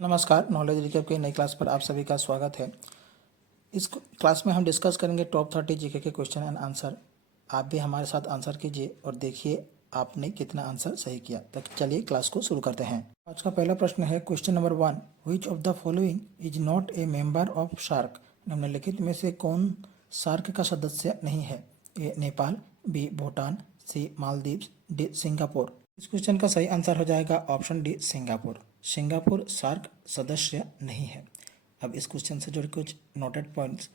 नमस्कार, knowledge recap की नई क्लास पर आप सभी का स्वागत है। इस क्लास में हम डिस्कस करेंगे टॉप 30 जीके के क्वेश्चन एंड आंसर। आप भी हमारे साथ आंसर कीजिए और देखिए आपने कितना आंसर सही किया। तो चलिए क्लास को शुरू करते हैं। आज का पहला प्रश्न है question number 1, which of the following is not a member of SAARC. निम्नलिखित में से कौन सार्क का सदस्य नहीं है? A Nepal, B Bhutan, C Maldives, D Singapore. इस क्वेश्चन का सही आंसर हो जाएगा ऑप्शन डी सिंगापुर। सिंगापुर सार्क सदस्य नहीं है। अब इस क्वेश्चन से जुड़े कुछ नोटेड पॉइंट्स।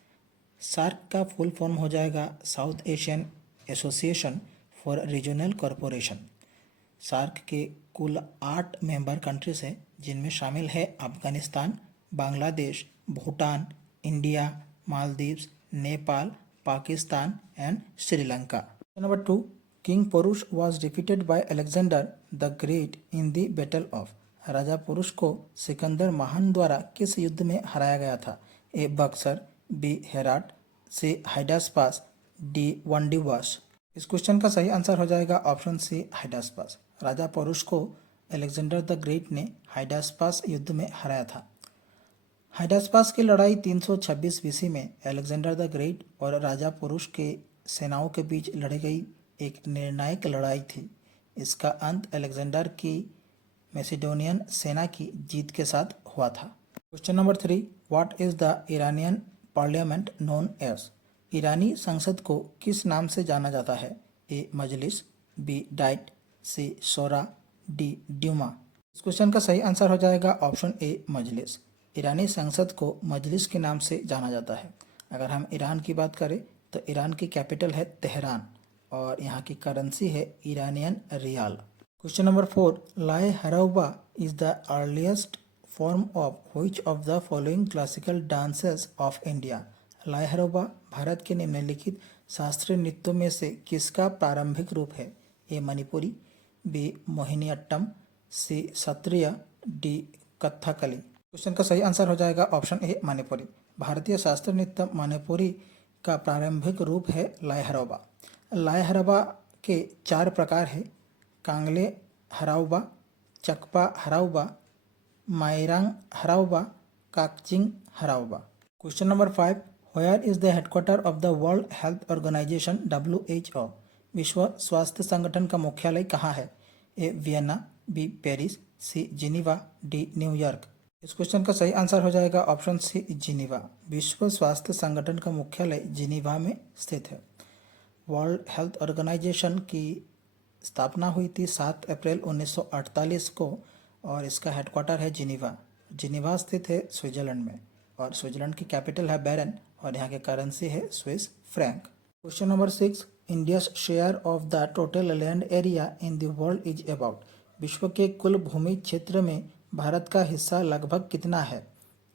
सार्क का फुल फॉर्म हो जाएगा South Asian Association for Regional Corporation. SAARC के कुल 8 मेंबर कंट्रीज हैं, जिनमें शामिल है Afghanistan, Bangladesh, Bhutan, India, Maldives, Nepal, Pakistan and Sri Lanka. Number 2, king Porus was defeated by Alexander the great in the battle of. राजा पुरुष को सिकंदर महान द्वारा किस युद्ध में हराया गया था? ए बक्सर, बी हेराट, सी हाइडास्पास, डी वंडीवास। इस क्वेश्चन का सही आंसर हो जाएगा ऑप्शन सी हाइडास्पास। राजा पुरुष को अलेक्जेंडर द ग्रेट ने हाइडास्पास युद्ध में हराया था। हाइडास्पास की लड़ाई 326 बीसी में अलेक्जेंडर द ग्रेट और राजा पुरुष के सेनाओं के बीच लड़ी गई एक निर्णायक लड़ाई थी। इसका अंत अलेक्जेंडर की मैसिडोनियन सेना की जीत के साथ हुआ था। Question number 3, what is the Iranian parliament known as. ईरानी संसद को किस नाम से जाना जाता है? A Majlis, B diet, C Shura, D Duma. इस क्वेश्चन का सही आंसर हो जाएगा ऑप्शन ए मजलिस। ईरानी संसद को मजलिस के नाम से जाना जाता है। अगर हम ईरान की बात करें तो ईरान की कैपिटल है तेहरान और यहाँ की करेंसी है Iranian rial. Question number 4, Lai Haraoba is the earliest form of which of the following classical dances of India. Lai Haraoba Bharat के निम्नलिखित शास्त्रीय नृत्यों में से किसका प्रारंभिक रूप है? ए मणिपुरी, बी मोहिनीअट्टम, सी सत्रिय, डी कथकली। क्वेश्चन का सही आंसर हो जाएगा ऑप्शन ए मणिपुरी। भारतीय शास्त्रीय नृत्य मणिपुरी का प्रारंभिक रूप है लाई हराउबा। लाई हराउबा के 4 प्रकार हैं: Kanglei Haraoba, Chakpa Haraoba, Moirang Haraoba, Kakching Haraoba. Question number 5, where is the headquarter of the world health organization WHO। विश्व स्वास्थ्य संगठन का मुख्यालय कहाँ है? A Vienna, B Paris, C Geneva, D New York. इस क्वेश्चन का सही आंसर हो जाएगा ऑप्शन सी जिनीवा। विश्व स्वास्थ्य संगठन का मुख्यालय जिनीवा में स्थित है। वर्ल्ड हेल्थ ऑर्गेनाइजेशन की स्थापना हुई थी 7 अप्रैल 1948 को और इसका हेडक्वार्टर है जिनीवा। जिनीवा स्थित है स्विट्जरलैंड में और स्विट्जरलैंड की कैपिटल है बेरन और यहाँ की करेंसी है Swiss franc. Question number 6, India's share of the total land area in the world is about. विश्व के कुल भूमि क्षेत्र में भारत का हिस्सा लगभग कितना है?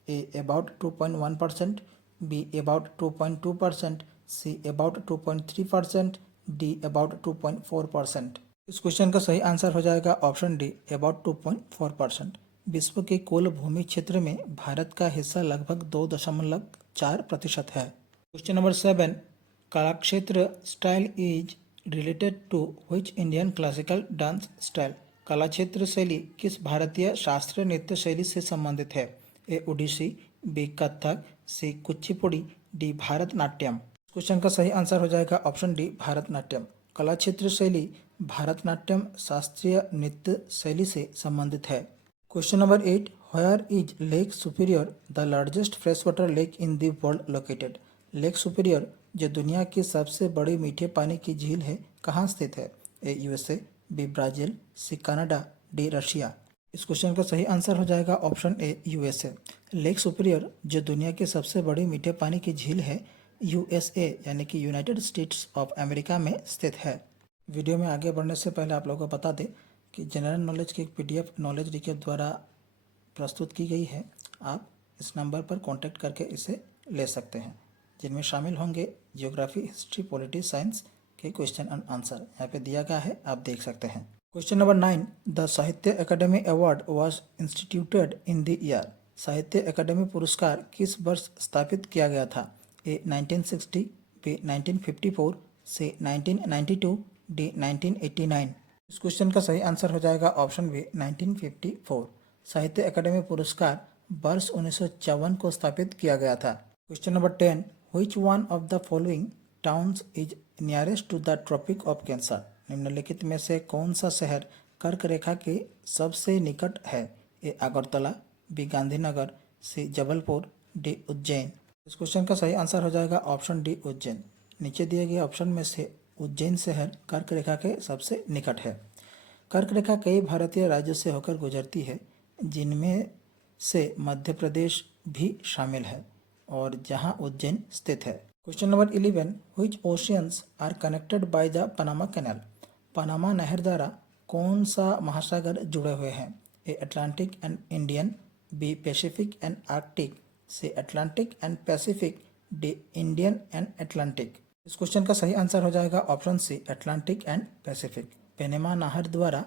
A about 2.1%, B about 2.2%, C about 2.3%, D about 2.4%। इस क्वेश्चन का सही आंसर हो जाएगा ऑप्शन डी अबाउट 2.4%। विश्व के कुल भूमि क्षेत्र में भारत का हिस्सा लगभग 2.4% है। Question number 7, Kalakshetra style is related to which Indian classical dance style. Kalakshetra शैली किस भारतीय शास्त्रीय नृत्य शैली से संबंधित है? ए ओडिसी, बी कथक, सी कुचिपुड़ी, डी भारतनाट्यम। क्वेश्चन का सही आंसर हो जाएगा ऑप्शन डी भारतनाट्यम। कला क्षेत्र शैली भारतनाट्यम शास्त्रीय नृत्य शैली से संबंधित है। Question number 8, where is lake superior the largest fresh water lake in the world located. Lake Superior जो दुनिया की सबसे बड़ी मीठे पानी की झील है कहाँ स्थित है? A USA, B Brazil, C Canada, D Russia. इस क्वेश्चन का सही आंसर हो जाएगा option A USA। Lake Superior जो दुनिया की सबसे बड़ी मीठे पानी की झील है USA यानी कि यूनाइटेड स्टेट्स ऑफ अमेरिका में स्थित है। वीडियो में आगे बढ़ने से पहले आप लोगों को बता दें कि जनरल नॉलेज की एक PDF नॉलेज रिकैप द्वारा प्रस्तुत की गई है। आप इस नंबर पर कांटेक्ट करके इसे ले सकते हैं, जिनमें शामिल होंगे जियोग्राफी, हिस्ट्री, पॉलिटी, साइंस के क्वेश्चन एंड आंसर। यहाँ पे दिया गया है, आप देख सकते हैं। Question number 9, the Sahitya Akademi award was instituted in the year. Sahitya Akademi पुरस्कार किस वर्ष स्थापित किया गया था? A 1960, B 1954, C 1992, D 1989। इस क्वेश्चन का सही आंसर हो जाएगा ऑप्शन बी 1954। साहित्य अकादमी पुरस्कार वर्ष 1954 को स्थापित किया गया था। Question number 10, which one of the following towns is nearest to the Tropic of Cancer? निम्नलिखित में से कौन सा शहर कर्क रेखा के सबसे निकट है? ए अगरतला, बी गांधीनगर, सी जबलपुर, डी उज्जैन। इस क्वेश्चन का सही आंसर हो जाएगा ऑप्शन डी उज्जैन। नीचे दिए गए ऑप्शन में से उज्जैन शहर कर्क रेखा के सबसे निकट है। कर्क रेखा कई भारतीय राज्यों से होकर गुजरती है, जिनमें से मध्य प्रदेश भी शामिल है और जहां उज्जैन स्थित है। Question number 11, which oceans are connected by the Panama Canal? Panama नहर द्वारा कौन सा महासागर जुड़े हुए हैं? A Atlantic and Indian, B Pacific and Arctic, C Atlantic and Pacific, D Indian and Atlantic. इस क्वेश्चन का सही आंसर हो जाएगा option C Atlantic and Pacific. Panama नहर द्वारा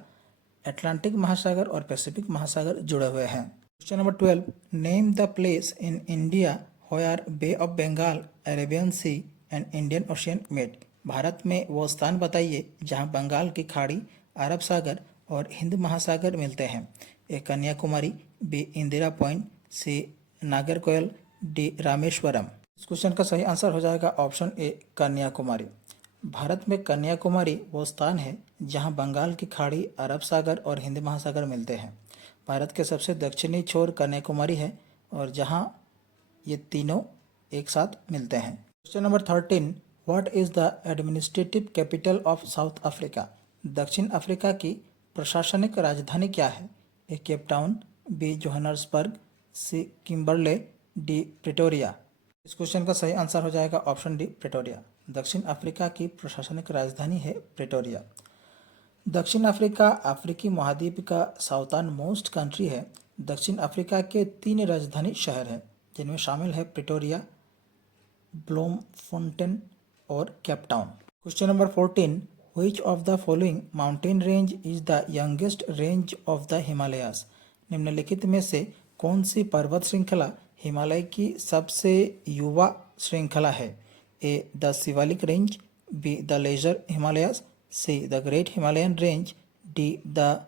अटलांटिक महासागर और पैसिफिक महासागर जुड़े हुए हैं। Question number 12, name the place in India where Bay of Bengal, Arabian Sea and Indian Ocean met. Bharat में वो स्थान बताइए जहां बंगाल की खाड़ी, अरब सागर और हिंद महासागर मिलते हैं। ए कन्याकुमारी, बी इंदिरा पॉइंट, सी नागरकोयल, डी रामेश्वरम। इस क्वेश्चन का सही आंसर हो जाएगा ऑप्शन ए कन्याकुमारी। भारत में कन्याकुमारी वो स्थान है जहां बंगाल की खाड़ी, अरब सागर और हिंद महासागर मिलते हैं। भारत के सबसे दक्षिणी छोर कन्याकुमारी है और जहां ये तीनों एक साथ मिलते हैं। Question number 13, what is the administrative capital of south Africa? दक्षिण अफ्रीका की प्रशासनिक राजधानी क्या है? ए केप टाउन, बी जोहान्सबर्ग, सी किम्बरले, डी प्रिटोरिया। इस क्वेश्चन का सही आंसर हो जाएगा ऑप्शन डी प्रिटोरिया। दक्षिण अफ्रीका की प्रशासनिक राजधानी है प्रिटोरिया। दक्षिण अफ्रीका अफ्रीकी महाद्वीप का साउथर्न मोस्ट कंट्री है। दक्षिण अफ्रीका के 3 राजधानी शहर हैं, जिनमें शामिल है प्रिटोरिया, ब्लोमफोंटेन और Cape Town. Question number 14, which of the following mountain range is the youngest range of the Himalayas? निम्नलिखित में से कौन सी पर्वत श्रृंखला हिमालय की सबसे युवा श्रृंखला है? A the Shivalik range, B the lesser Himalayas, C the great Himalayan range, D the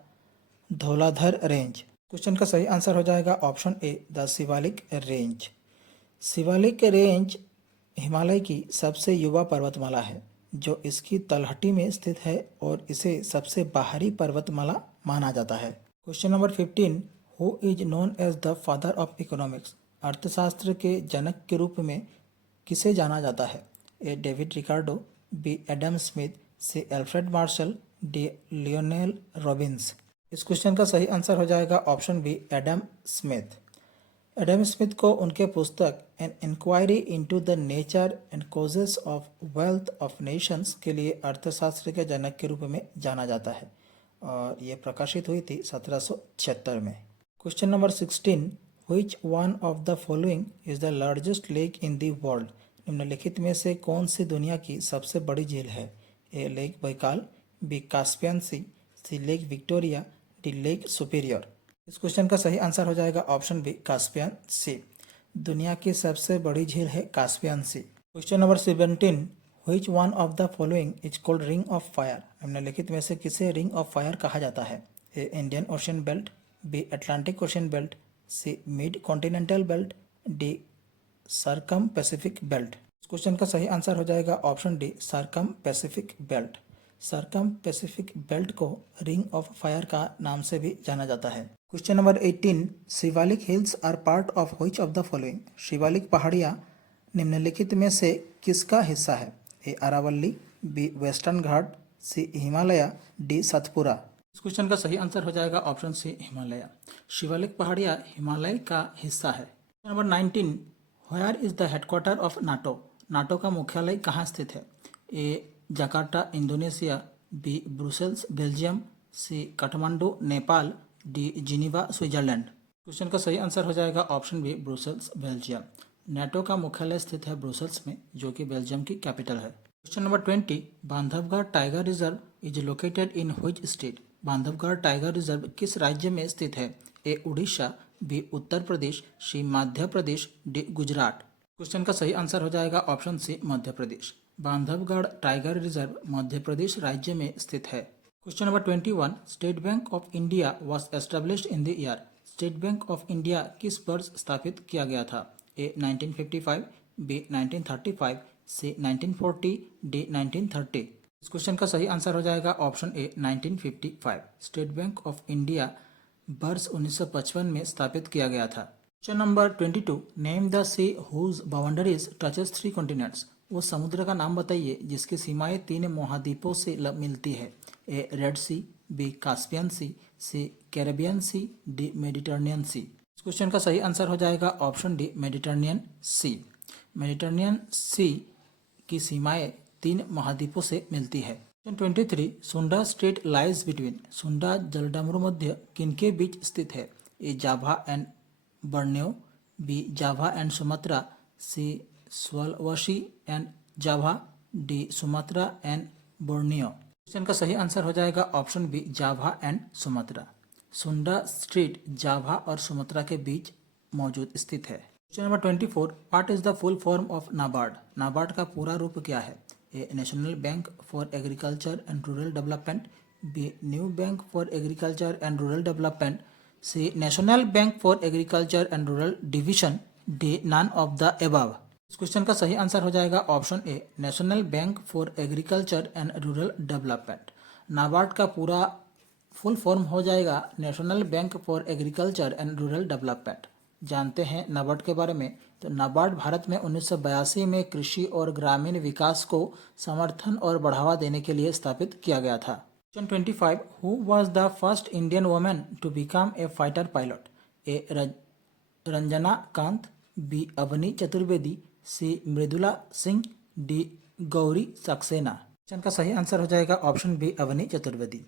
Dhauladhar range. Question का सही आंसर हो जाएगा option A the Shivalik range. Shivalik range Himalaya की सबसे युवा पर्वतमाला है, जो इसकी तलहटी में स्थित है और इसे सबसे बाहरी पर्वतमाला माना जाता है। Question number 15, who is known as the father of economics? अर्थशास्त्र के जनक के रूप में किसे जाना जाता है? A David Ricardo, B Adam Smith, C Alfred Marshall, D Lionel Robbins. इस क्वेश्चन का सही आंसर हो जाएगा option B Adam Smith. Adam Smith को उनके पुस्तक an inquiry into the nature and causes of wealth of nations के लिए अर्थशास्त्र के जनक के रूप में जाना जाता है और ये प्रकाशित हुई थी 1776 में। Question number 16, which one of the following is the largest lake in the world? निम्नलिखित में से कौन सी दुनिया की सबसे बड़ी झील है? A Lake Baikal, B Caspian Sea, Lake Victoria, D Lake Superior. इस क्वेश्चन का सही आंसर हो जाएगा ऑप्शन बी कास्पियन सी। दुनिया की सबसे बड़ी झील है Caspian Sea. Question number 17, which one of the following is called Ring of Fire? निम्नलिखित में से किसे रिंग ऑफ फायर कहा जाता है? A Indian ocean belt, B Atlantic ocean belt, C mid continental belt, D circum Pacific belt. इस question का सही आंसर हो जाएगा option D circum Pacific belt. Circum Pacific belt को रिंग ऑफ फायर का नाम से भी जाना जाता है। Question number 18, Shivalik hills are part of which of the following? Shivalik पहाड़ियाँ निम्नलिखित में से किसका हिस्सा है? A Aravalli, B western Ghat, C Himalaya, D Satpura. इस क्वेश्चन का सही आंसर हो जाएगा ऑप्शन सी हिमालय। शिवालिक पहाड़ियाँ हिमालय का हिस्सा है। Number 19, where is the headquarter of NATO? NATO का मुख्यालय कहाँ स्थित है? A Jakarta Indonesia, B Brussels Belgium, C Kathmandu Nepal, D Geneva Switzerland. Question का सही आंसर हो जाएगा option B Brussels Belgium. NATO का मुख्यालय स्थित है ब्रुसेल्स में, जो कि बेल्जियम की कैपिटल है। Question number 20, Bandhavgarh tiger reserve is located in which state? Bandhavgarh tiger reserve किस राज्य में स्थित है? ए उड़ीसा, बी उत्तर प्रदेश, सी मध्य प्रदेश, डी गुजरात। क्वेश्चन का सही आंसर हो जाएगा ऑप्शन सी मध्य प्रदेश। बांधवगढ़ टाइगर रिजर्व मध्य प्रदेश राज्य में स्थित है। Question number 21, state Bank of India was established in the year? State Bank of India किस वर्ष स्थापित किया गया था? A 1955, B 1935, C 1940, D 1930। इस क्वेश्चन का सही आंसर हो जाएगा option A 1955। State Bank of India वर्ष 1955 में स्थापित किया गया था। Question number 22, name the sea whose boundaries touches 3 continents. वो समुद्र का नाम बताइए जिसकी सीमाएं 3 महाद्वीपों से मिलती है। ए रेड सी, बी कास्पियन सी कैरेबियन सी, डी मेडिटरेनियन सी। इस क्वेश्चन का सही आंसर हो जाएगा ऑप्शन डी मेडिटरेनियन सी। मेडिटरेनियन सी की सीमाएं 3 महाद्वीपों से मिलती है। क्वेश्चन 23, सुंडा स्ट्रेट लाइज बिटवीन। सुंडा जलडमरू मध्य किनके बीच स्थित है? A Java and Borneo, B Java and Sumatra, C Sulawesi and Java, D Sumatra and Borneo. Question का सही आंसर हो जाएगा option B Java and Sumatra. Sunda strait Java और सुमात्रा के बीच मौजूद स्थित है। Question number 24, what is the full form of NABARD. NABARD का पूरा रूप क्या है? A national bank for agriculture and rural development, B new bank for agriculture and rural development, C National bank for agriculture and Rural Division, D none of the above. इस question का सही answer हो जाएगा option A national bank for agriculture and rural Development. NABARD का पूरा full form हो जाएगा National bank for agriculture and rural Development. जानते हैं नाबार्ड के बारे में। तो नाबार्ड भारत में 1982 में कृषि और ग्रामीण विकास को समर्थन और बढ़ावा देने के लिए स्थापित किया गया था। Question 25, who was the first Indian women to become a fighter pilot? A Ranjana Kant, B Avani Chaturvedi, C Mridula Singh, D Gauri Saxena. Question का सही आंसर हो जाएगा option B Avani Chaturvedi.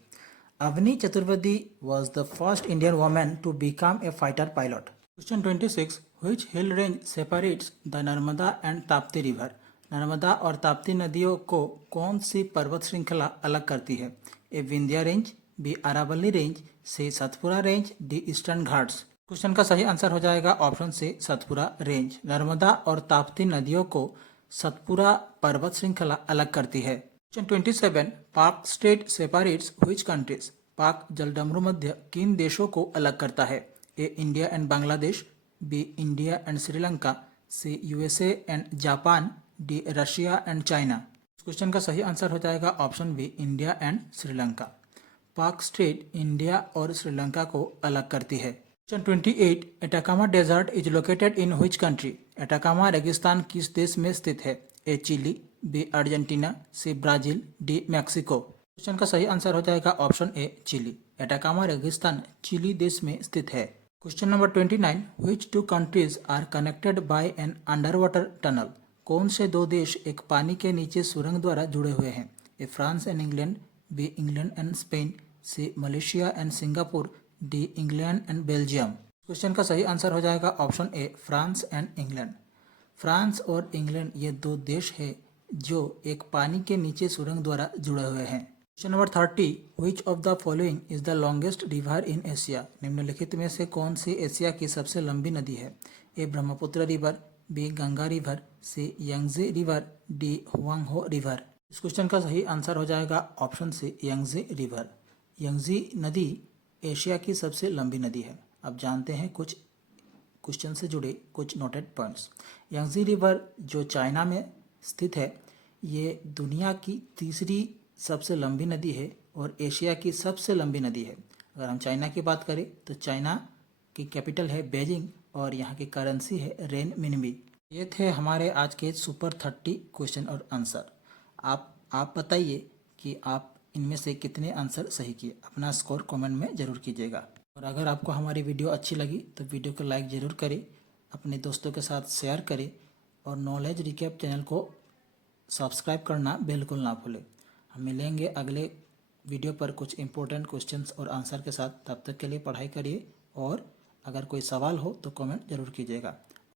Avani Chaturvedi was the first Indian woman to become a fighter pilot. Question 26, which hill range separates the Narmada and Tapti river. Narmada और ताप्ती नदियों को कौन सी पर्वत श्रृंखला अलग करती है? A Vindhya range, B Aravalli range, C Satpura range, D eastern Ghats. Question का सही आंसर हो जाएगा option C Satpura range. Narmada और ताप्ती नदियों को सतपुरा पर्वत श्रृंखला अलग करती है। क्वेश्चन 27, पाक स्टेट सेपरेट्स व्हिच कंट्रीज। पाक जलडमरू मध्य किन देशों को अलग करता है? A India and Bangladesh, B India and Sri Lanka, C USA and Japan, D Russia and China. Question का सही आंसर हो जाएगा option B India and Sri Lanka. Palk strait India और श्रीलंका को अलग करती है। Question 28, Atacama desert is located in which country. Atacama रेगिस्तान किस देश में स्थित है? A Chile, B Argentina, C Brazil, D Mexico. Question का सही आंसर हो जाएगा ऑप्शन ए चिली। एटाकामा रेगिस्तान चिली देश में स्थित है। Question number 29, which two countries are connected by an under water tunnel. कौन से 2 देश एक पानी के नीचे सुरंग द्वारा जुड़े हुए हैं? A France and England, B England and Spain, C Malaysia and Singapore, D England and Belgium. Question का सही आंसर हो जाएगा option A France and England. France और इंग्लैंड ये 2 देश हैं जो एक पानी के नीचे सुरंग द्वारा जुड़े हुए हैं। Question number 30, which of the following is the longest river in Asia. निम्नलिखित में से कौन सी एशिया की सबसे लंबी नदी है? A Brahmaputra river, B Ganga river, C Yangtze river, D Huang Ho river. इस क्वेश्चन का सही आंसर हो जाएगा option C Yangtze river. Yangtze नदी एशिया की सबसे लंबी नदी है। अब जानते हैं कुछ क्वेश्चन से जुड़े कुछ नोटेड पॉइंट्स। यांगजी रिवर जो चाइना में स्थित है, ये दुनिया की तीसरी सबसे लंबी नदी है और एशिया की सबसे लंबी नदी है। अगर हम चाइना की बात करें तो चाइना की कैपिटल है बेजिंग और यहाँ की करेंसी है रेन मिनबी। ये थे हमारे आज के सुपर 30 क्वेश्चन और आंसर। आप बताइए कि आप इनमें से कितने आंसर सही किए। अपना स्कोर कमेंट में ज़रूर कीजिएगा। और अगर आपको हमारी वीडियो अच्छी लगी तो वीडियो को लाइक ज़रूर करें, अपने दोस्तों के साथ शेयर करें और नॉलेज रिकैप चैनल को सब्सक्राइब करना बिल्कुल ना भूलें। हम मिलेंगे अगले वीडियो पर कुछ इंपॉर्टेंट क्वेश्चंस और आंसर के साथ। तब तक के लिए पढ़ाई करिए और अगर कोई सवाल हो तो कमेंट ज़रूर कीजिएगा।